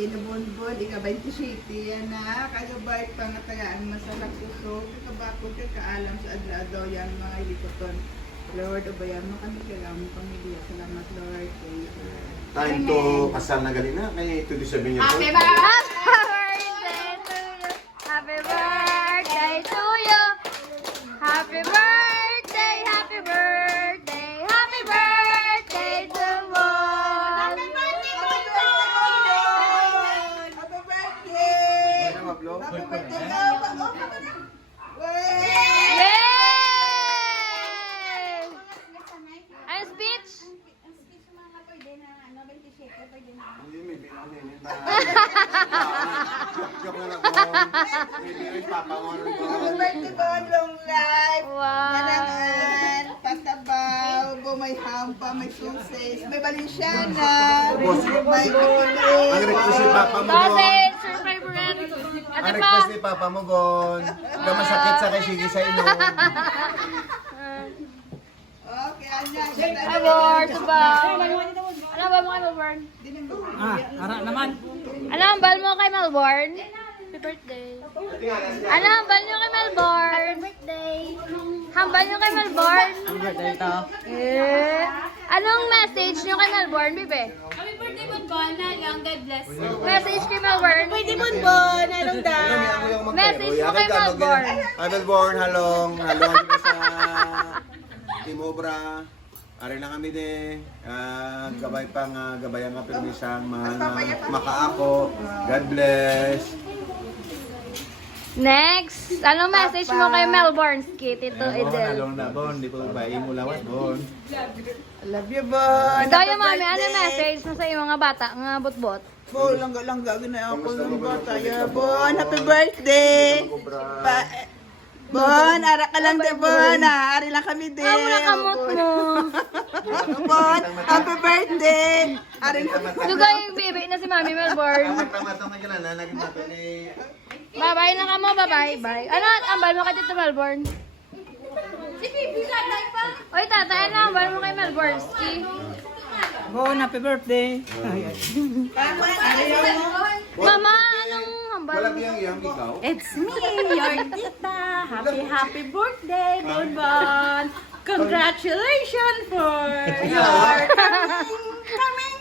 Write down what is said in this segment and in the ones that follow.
birthday na bonbon, ika-27 yan na. Kagabay pa nga tagaan masalak suso. Kakabakod ka kaalam sa adlaw yan mga ilikoton. Lord, obayan mo kami kagamang pamilya. Salamat Lord. Thank you. Time to kasal na galing na. Kaya 27 years Happy old. birthday to you. Happy birthday to you. Happy birthday, happy birthday, happy birthday to Mon. Happy birthday, Bonbon! Happy birthday! Ano ma-vlog? Happy birthday ka! Yay! Yay! Ano speech? Hindi, may binanin. Joke na lang po. May papa mo. Happy birthday, Bon! Long life! Wow. Manangan, patabaw, may hampa, may suses, may Balenciaga, may Ang request ni papa mo, Bon. Sausage, your favorite. Ang Ate pa. request ni papa mo, Bon. Huwag masakit sa kisigi sa ino. Okay, anya. Award, sabaw. Ano ba mo kay Melbourne? Ara naman. Ano ang bal mo kay Melbourne? Happy birthday. Ano ang bal nyo kay Melbourne? Happy birthday. Hambal nyo kay Melbourne? Ang birthday ito. Eh. Anong message nyo kay Melbourne, Bibe? Happy birthday, Bonbon. Long God bless you. Message kay Melbourne? Pwede Bonbon, anong da? Message mo kay Melbourne. Hi, Melbourne. Halong. Halong kami sa Team Obra. Ari na kami din. Gabay pang gabayan nga permisang mga makaako. God bless. Next, anong message mo kay Melbourne? Ski, Tito Bon, Edel. halong na, Bon. Di po ba mo lawas, Bon. I love you, Bon. Ikaw yung mami, ano message mo sa iyong mga bata, mga bot-bot? Bon, langga-langga, gina ako ng bata. Yeah, Bon, happy birthday. Bon, ara ka lang din, Bon. Ari lang kami din. Amo na kamot mo. Bon, happy birthday. Ari lang. Dugay, bibi na si Mami Melbourne. Tama-tama ka na, naging nato ni... Bye-bye na ka mo, bye-bye. Bye. Ano, ambal mo kay Tito Melbourne? Si Bibi, latay pa. Oy, tatay, ano, ambal mo kay Melbourne? Ski. Bon, happy birthday. Mama, anong ambal Walang mo? yang ikaw. It's me, your tita. Happy birthday, Bonbon. Congratulations for your coming.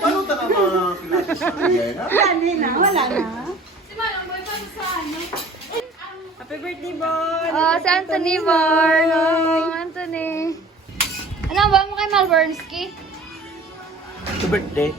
Paano ta na mga kilatis sa kanya? Wala na. Si Manong Boy, paano sa ano? Happy birthday, Bon. Oh, si Anthony Bourne. Oh, Anthony. Ano, ambal mo kay Melbourne? Ski? Happy birthday.